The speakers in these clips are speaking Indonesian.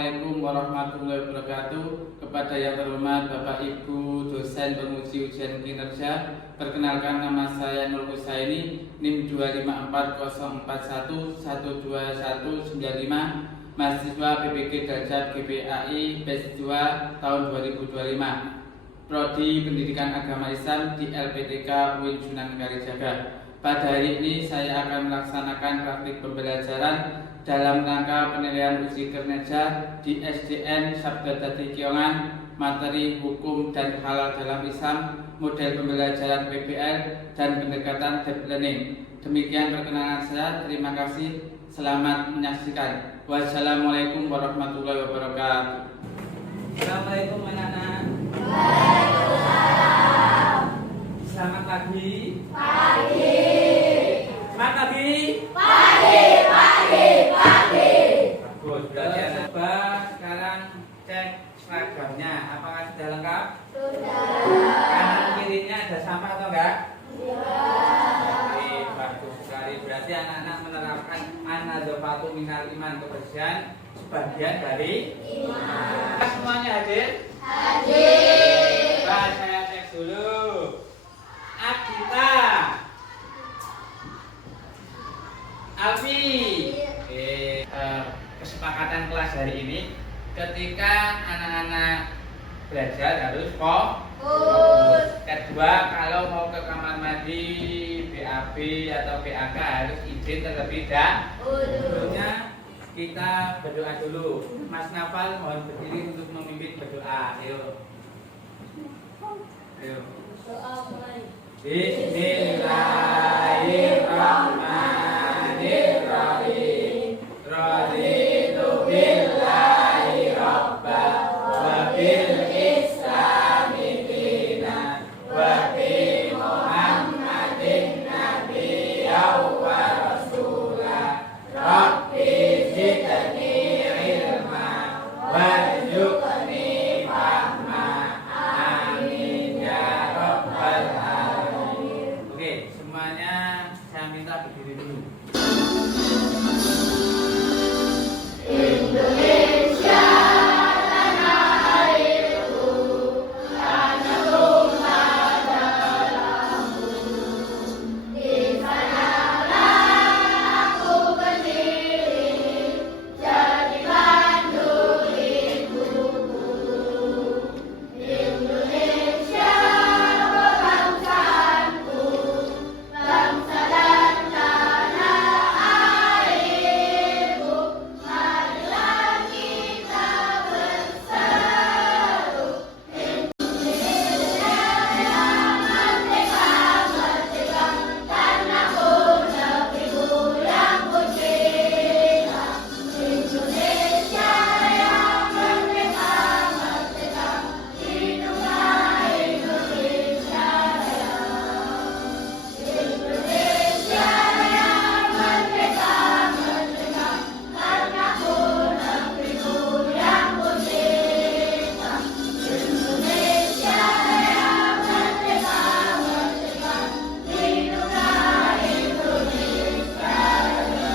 Assalamualaikum warahmatullahi wabarakatuh. Kepada yang terhormat Bapak Ibu dosen penguji ujian kinerja, perkenalkan nama saya Nur Husaini, NIM 25404112195, mahasiswa PPG Darjat GPAI batch 2 tahun 2025, Prodi Pendidikan Agama Islam di LPTK UIN Sunan Kalijaga. Pada hari ini saya akan melaksanakan praktik pembelajaran dalam rangka penilaian uji kinerja di SDN Sabda Dadi Kiongan, materi hukum dan halal dalam Islam, model pembelajaran PBL dan pendekatan deep learning. Demikian perkenalan saya. Terima kasih. Selamat menyaksikan. Wassalamualaikum warahmatullahi wabarakatuh. Assalamualaikum anak-anak. Waalaikumsalam. Selamat pagi. Pagi. Selamat pagi. Pagi. Bagus. Berarti coba sekarang cek seragamnya. Apakah sudah lengkap? Sudah. Kanan kirinya ada sama atau enggak? Iya. Oke, bagus sekali. Berarti anak-anak menerapkan an-nadzafatu minal iman, kebersihan sebagian dari iman. Semuanya hadir? Hadir. Coba saya cek dulu. Adita, Alfi. Oke, kesepakatan kelas hari ini ketika anak-anak belajar harus fokus. Kedua, kalau mau ke kamar mandi, BAB atau BAK harus izin terlebih dahulu. Sebelumnya kita berdoa dulu. Mas Nafal mohon berdiri untuk memimpin berdoa. Ayo. Doa mulai. Bismillahirrahmanirrahim. Raditu billahi rabba wa bil islami dina wa bi Muhammadin nabiyyan wa rasula. Rabbi zidni ilma warzuqni fahma. Amin ya rabbal alamin. Oke, semuanya saya minta berdiri dulu. Indonesia tanah airku, tanah tumpah darahmu. Di sanalah aku berdiri, jadi pandu hidupku. Indonesia kebangsaanku, bangsa dan tanah airku. Marilah kita bersatu. Indonesia yang merdeka, merdeka, tanahku, negeriku yang ku cinta. Indonesia yang merdeka, merdeka, hiduplah Indonesia Raya. Indonesia yang merdeka, merdeka, tanahku, negeriku yang ku cinta. Indonesia yang merdeka, merdeka, hiduplah Indonesia Raya.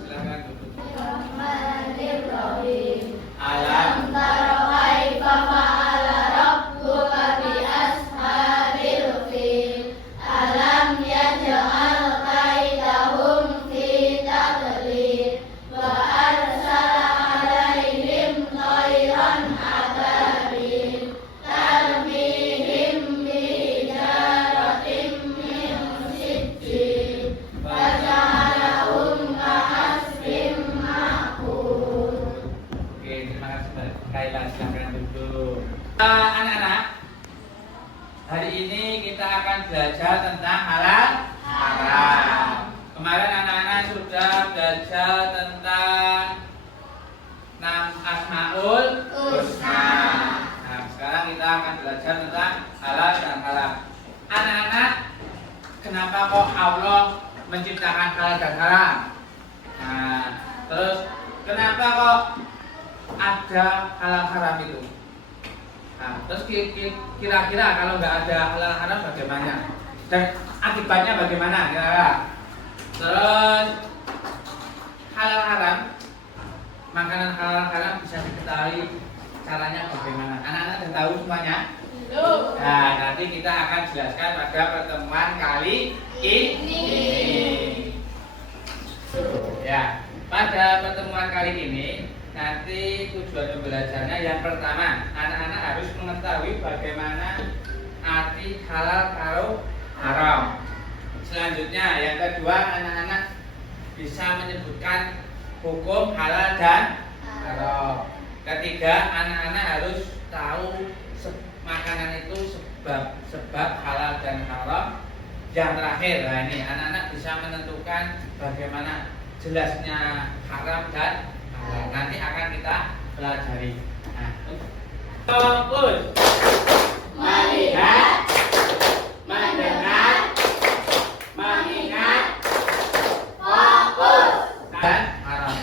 Silakan duduk. Bismillahirrahmanirrahim. Alam Tara kaifa fa'ala rabbuka bi ashabil fil. Alam yaj'al kaidahum fi tadlil. Wa arsala 'alaihim tayran ababil. Tarmihim bi hijaratin min sijil. Faja'alahum ka'asfin ma'kul. Oke, terima kasih Kaila, silakan duduk. Anak-anak, hari ini kita akan belajar tentang halal haram. Kemarin anak-anak sudah belajar tentang Asmaul Husna. Nah, sekarang kita akan belajar tentang halal dan haram. Anak-anak, kenapa kok Allah menciptakan halal dan haram? Nah, terus kenapa kok ada halal haram itu? Nah, terus kira-kira kalau nggak ada halal haram bagaimana? Dan akibatnya bagaimana? Kira-kira. Terus halal haram makanan halal haram bisa diketahui caranya bagaimana? Anak-anak sudah tahu semuanya? Belum. Nah, nanti kita akan jelaskan pada pertemuan kali ini. Ya, pada pertemuan kali ini nanti tujuan pembelajarannya yang pertama, anak-anak harus mengetahui bagaimana arti halal karo haram. Selanjutnya, yang kedua, anak-anak bisa menyebutkan hukum halal dan haram. Ketiga, anak-anak harus tahu makanan itu sebab halal dan haram. Yang terakhir, nah ini anak-anak bisa menentukan bagaimana jelasnya haram dan halal. Nanti akan kita pelajari. Nah, fokus, Melihat, mendengar, mengingat, fokus. dan haram.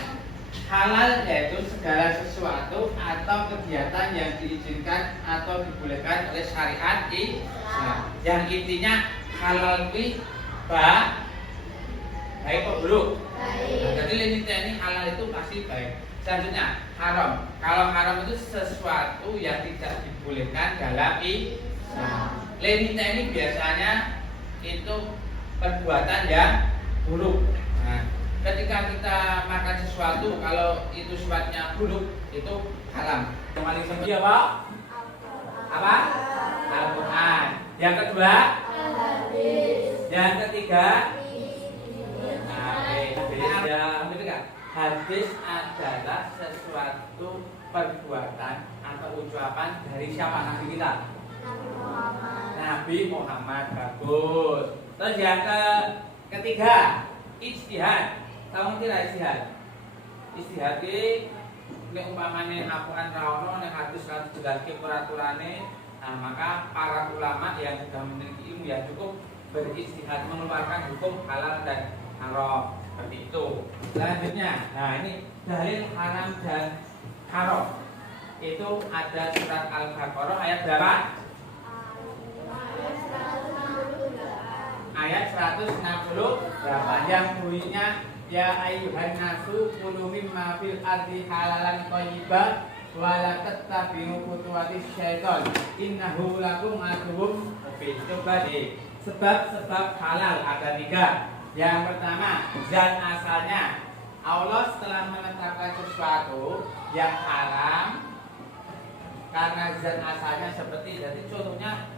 Halal yaitu segala sesuatu atau kegiatan yang diizinkan atau dibolehkan oleh syariat Islam. Yang intinya halal itu baik atau buruk. Nah, jadi ini halal itu pasti baik. Selanjutnya haram. Kalau haram itu sesuatu yang tidak dibolehkan dalam Islam. Ini biasanya itu perbuatan yang buruk. Nah, ketika kita makan sesuatu kalau itu sifatnya buruk itu haram. Yang paling tinggi apa? Apa? Al-Quran. Yang kedua? Yang ketiga? Hadis adalah sesuatu perbuatan atau ucapan dari siapa nabi kita? Nabi Muhammad. Bagus. Terus yang ketiga, ijtihad. Tahu tidak ijtihad? Ijtihad iki nek umpamane apuan rawono nek hadis kan jelasake peraturane, nah maka para ulama yang sudah memiliki ilmu ya cukup berijtihad mengeluarkan hukum halal dan haram seperti itu. Selanjutnya, nah ini dalil haram dan haram. Itu ada surat Al-Baqarah ayat berapa? Ayat 168 yang bunyinya ya ayyuhan nasu kulu mimma fil ardi halalan thayyiban wa la tattabi'u khutuwatis syaiton innahu lakum aduwwum mubin. Coba deh, sebab-sebab halal ada 3. Yang pertama, zat asalnya. Allah setelah menetapkan sesuatu yang haram karena zat asalnya seperti, jadi contohnya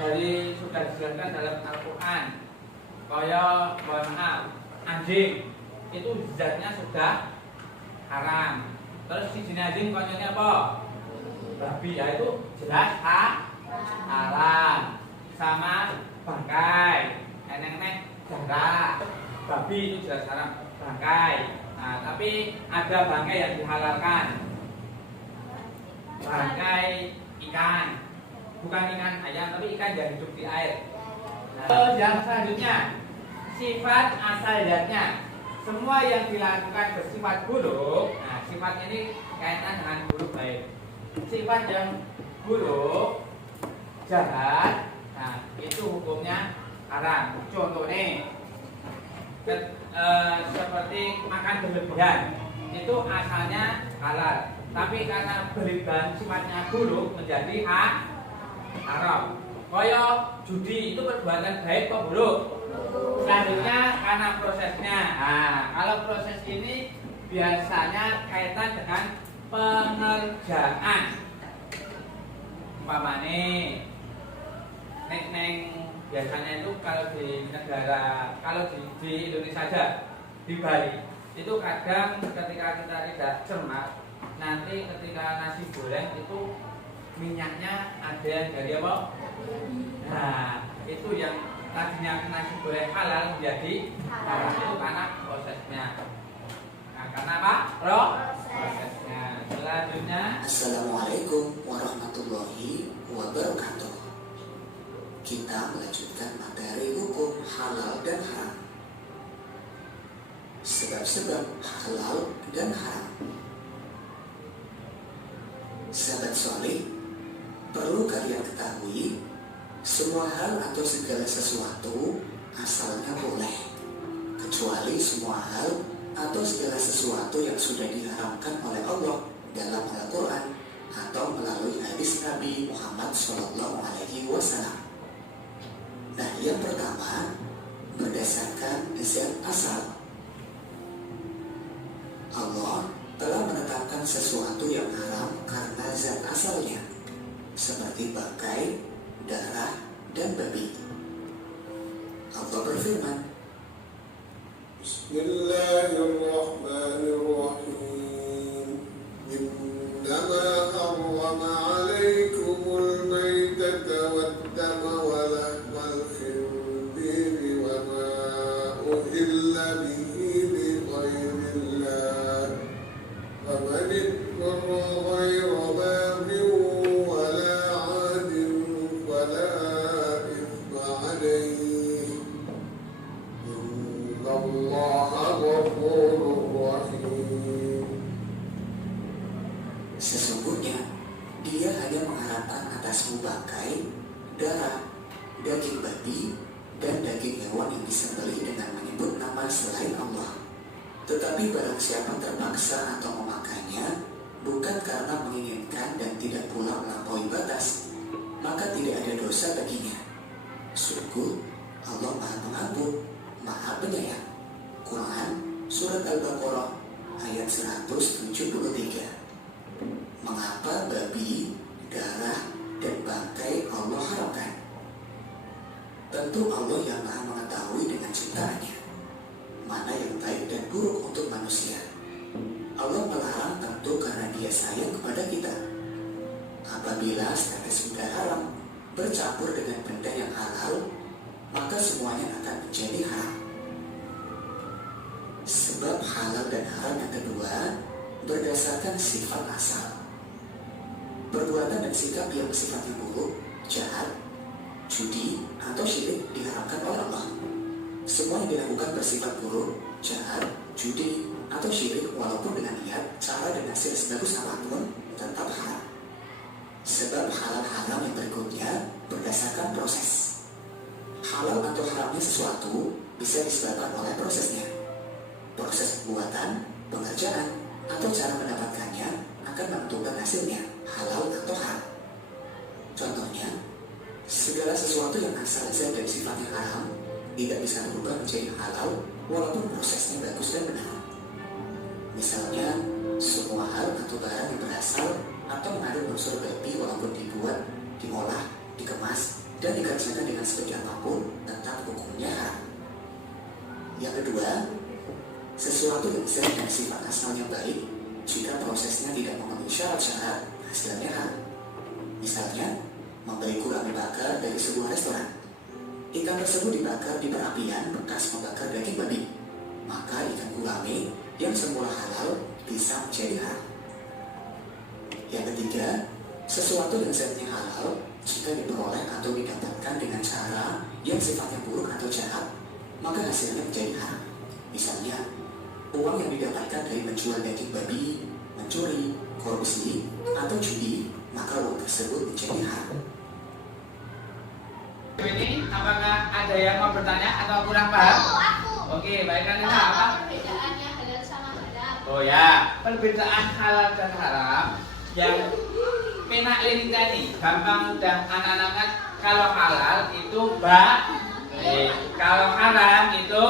dari sudah dijelaskan dalam Al-Quran. Kaya mohon maaf, anjing itu zatnya sudah haram. Terus si anjing konyolnya apa? Babi, ya itu jelas haram. Sama bangkai, eneng-eneng darah. Babi itu jelas haram, bangkai. Nah, tapi ada bangkai yang dihalalkan. Bangkai ikan. Bukan ikan ayam, tapi ikan yang hidup di air. Nah, yang selanjutnya, sifat asal zatnya. Semua yang dilakukan bersifat buruk, nah sifat ini kaitan dengan buruk baik. Sifat yang buruk, jahat, nah itu hukumnya haram. Contoh nih, seperti makan berlebihan, itu asalnya halal, tapi karena berlebihan sifatnya buruk menjadi haram. Kaya judi itu perbuatan baik atau buruk? Selanjutnya karena prosesnya. Nah, kalau proses ini biasanya kaitan dengan pengerjaan. Umpamane neng biasanya itu kalau di negara, kalau di Indonesia saja, di Bali itu kadang ketika kita tidak cermat, nanti ketika nasi goreng itu minyaknya ada yang dari apa? Nah, itu yang tadinya nasi goreng halal menjadi haram itu karena prosesnya. Nah, karena apa? Prosesnya. Selanjutnya, Assalamualaikum warahmatullahi wabarakatuh. Kita melanjutkan materi hukum halal dan haram. Sebab-sebab halal dan haram. Sahabat soleh, perlu kalian ketahui, semua hal atau segala sesuatu asalnya boleh, kecuali semua hal atau segala sesuatu yang sudah diharamkan oleh Allah dalam Al-Quran atau melalui hadis Nabi Muhammad SAW. Nah, yang pertama berdasarkan zat asal. Allah telah menetapkan sesuatu yang haram karena zat asalnya, seperti bangkai, darah, dan babi. Allah berfirman, Bismillahirrahmanirrahim. Innama harrama alaikumul maitata waddama wa lahmal khinziri wa ma uhilla bihi li ghairillah. Faman ittara ghaira baghin wa la 'adin fala ithma 'alayhi. Innallaha ghafurur rahim. sesungguhnya Dia hanya mengharamkan atasmu bangkai, darah, daging babi, dan daging hewan yang disembelih dengan menyebut nama selain Allah. Tetapi barang siapa terpaksa atau memakannya bukan karena menginginkan dan tidak pula melampaui batas, maka tidak ada dosa baginya. Sungguh Allah Maha Pengampun, Maha Penyayang. Quran Surat Al-Baqarah ayat 173. Mengapa babi, darah, dan bangkai Allah haramkan? Tentu Allah yang Maha mengetahui dengan ciptaannya mana yang baik dan buruk untuk manusia. Allah melarang tentu karena Dia sayang kepada kita. Apabila status benda haram bercampur dengan benda yang halal, maka semuanya akan menjadi haram. Sebab halal dan haram yang kedua berdasarkan sifat asal. Perbuatan dan sikap yang sifatnya buruk, jahat, judi, atau syirik diharamkan oleh Allah. Semua yang dilakukan bersifat buruk, jahat, judi, atau syirik walaupun dengan niat, cara, dan hasil sebagus apapun tetap haram. Sebab halal haram yang berikutnya berdasarkan proses. Halal atau haramnya sesuatu bisa disebabkan oleh prosesnya. Proses pembuatan, pengerjaan, atau cara mendapatkannya akan menentukan hasilnya, halal atau haram. Contohnya, segala sesuatu yang asal zat dan sifatnya haram tidak bisa berubah menjadi halal walaupun prosesnya bagus dan benar. Misalnya, semua hal atau barang yang berasal atau mengandung unsur babi walaupun dibuat, diolah, dikemas, dan dikerjakan dengan seperti apapun tetap hukumnya haram. Yang kedua, sesuatu yang zat dan sifat asalnya baik jika prosesnya tidak memenuhi syarat-syarat hasilnya haram. Misalnya, membeli gurame bakar dari sebuah restoran. Ikan tersebut dibakar di perapian bekas membakar daging babi. Maka ikan gurame yang semula halal bisa menjadi haram. Yang ketiga, sesuatu yang zatnya halal jika diperoleh atau didapatkan dengan cara yang sifatnya buruk atau jahat, maka hasilnya menjadi haram. Misalnya, uang yang didapatkan dari menjual daging babi, mencuri, korupsi, atau judi, maka uang tersebut menjadi haram. Ini apakah ada yang mau bertanya atau kurang paham? Aku. Oke, baik kan Apa apa? perbedaannya halal sama haram? Oh ya, perbedaan halal dan haram yang penak ini tadi gampang mudah anak-anak. Kalau halal itu kalau haram itu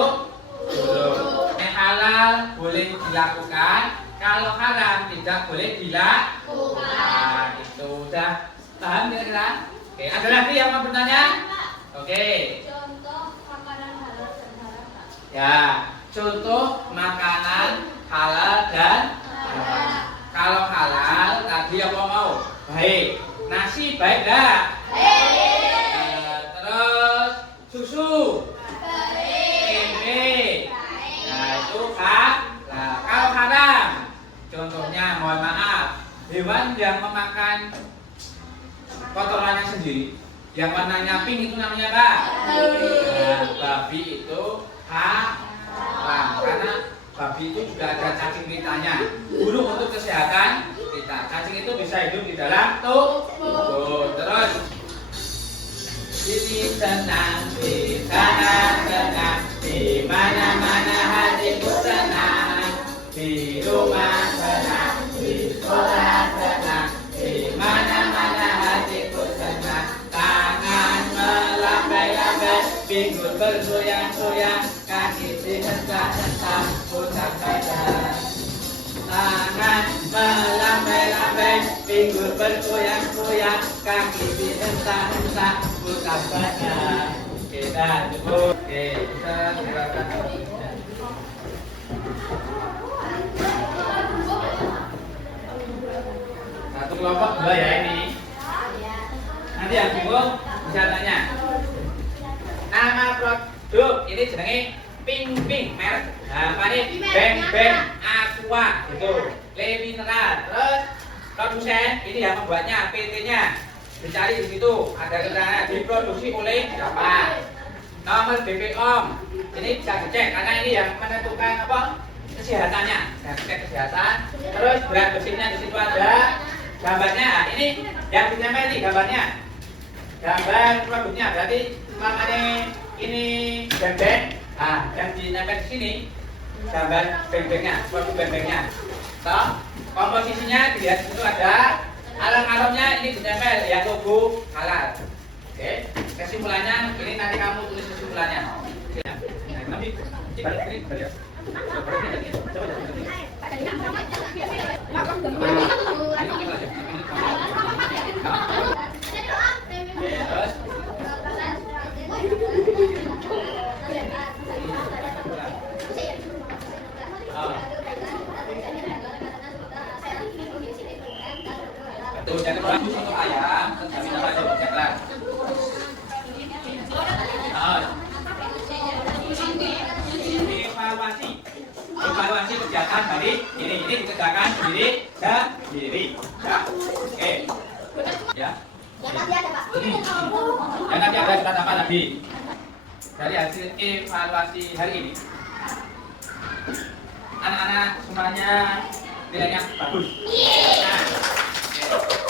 belum. Yang halal boleh dilakukan, kalau haram tidak boleh dilakukan. Nah, itu udah paham kira-kira? Oke, ada lagi yang mau bertanya? Oke. Contoh makanan halal dan haram, Pak. Ya, contoh makanan halal dan haram. Kalau halal tadi apa mau? Baik. Nasi baik enggak? Terus susu, tempe. Nah, itu halal. Kalau haram, contohnya mohon maaf, hewan yang memakan kotorannya sendiri, yang warnanya pink itu namanya apa? Nah, babi itu haram karena babi itu juga ada cacing pitanya. Buruk untuk kesehatan kita. Cacing itu bisa hidup di dalam tubuh. Terus sini tenang, di sana tenang, di mana-mana hatiku tenang, di rumah senang, di sekolah senang, di mana-mana hatiku senang. Tangan melambai-lambai, pinggul bergoyang-goyang, kaki dihentak-hentak, ucap saja. Tangan melambai-lambai, pinggul bergoyang-goyang, kaki dihentak-hentak, ucap saja. Kita cukup. Oke, kita silakan. Satu kelompok dua ya ini. Nanti yang bingung bisa tanya. Nama produk ini jenenge Ping Ping merek. Nah, apa nih? Beng Beng Aqua gitu. Le Mineral. Terus produsen ini yang membuatnya PT-nya. Dicari di situ ada keterangan diproduksi oleh siapa. Nomor BPOM. Ini bisa dicek karena ini yang menentukan apa? Kesehatannya. Nah, cek kesehatan. Terus berat bersihnya di situ ada. Gambarnya ini yang ditempel nih gambarnya. Gambar produknya berarti namanya ini beng-beng. Nah, yang ditempel di sini gambar beng-bengnya, produk beng-bengnya. Toh, komposisinya dilihat di situ ada. Alam-alamnya ini ditempel ya logo halal. Oke, kesimpulannya ini nanti kamu tulis kesimpulannya. Nanti ini Tuh, jangan bagus untuk ayam, tapi nama aja jangan. Evaluasi kegiatan dari ini dikerjakan sendiri. Ya, oke. Ya. Dan nanti ada surat apa lagi? Dari hasil evaluasi hari ini, anak-anak semuanya nilainya bagus.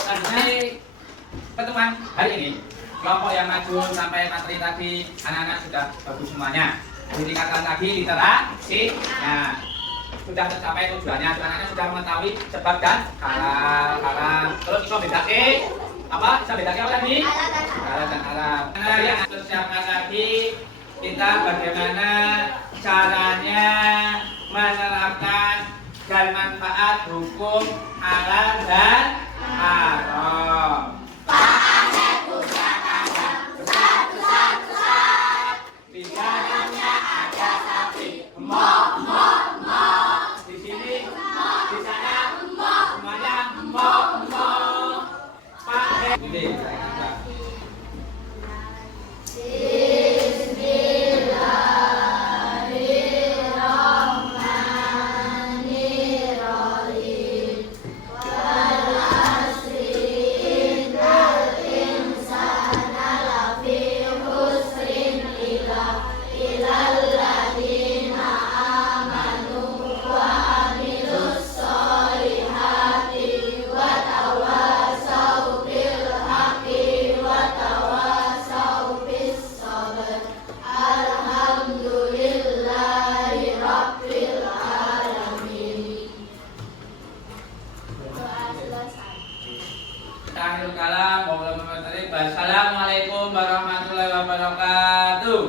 Nah, dari pertemuan hari ini, kelompok yang maju sampai materi tadi, anak-anak sudah bagus semuanya. Ditingkatkan lagi literasi, nah sudah tercapai tujuannya. Anak-anak sudah mengetahui sebab dan halal. Terus bisa bedakan apa? Bisa bedakan apa tadi? Halal dan haram. Nah, yang persiapkan lagi kita bagaimana caranya menerapkan dan manfaat hukum halal dan haram. Di sini, di sana, semuanya pakai ini. Assalamualaikum warahmatullahi wabarakatuh.